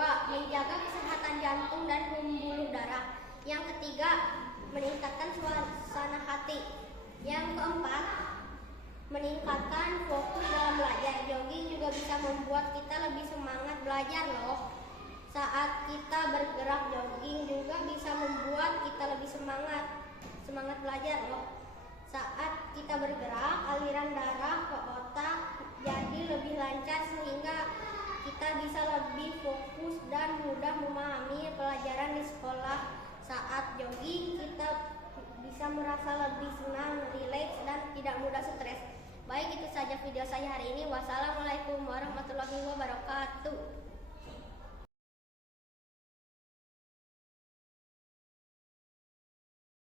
kedua, menjaga kesehatan jantung dan pembuluh darah. Yang ketiga, meningkatkan suasana hati. Yang keempat, meningkatkan fokus dalam belajar. Jogging juga bisa membuat kita lebih semangat belajar loh. Saat kita bergerak, jogging juga bisa membuat kita lebih semangat belajar loh. Saat kita bergerak, aliran darah ke otak jadi lebih lancar sehingga kita bisa lebih fokus dan mudah memahami pelajaran di sekolah. Saat jogging, kita bisa merasa lebih senang, rileks, dan tidak mudah stres. Baik, itu saja video saya hari ini. Wassalamualaikum warahmatullahi wabarakatuh.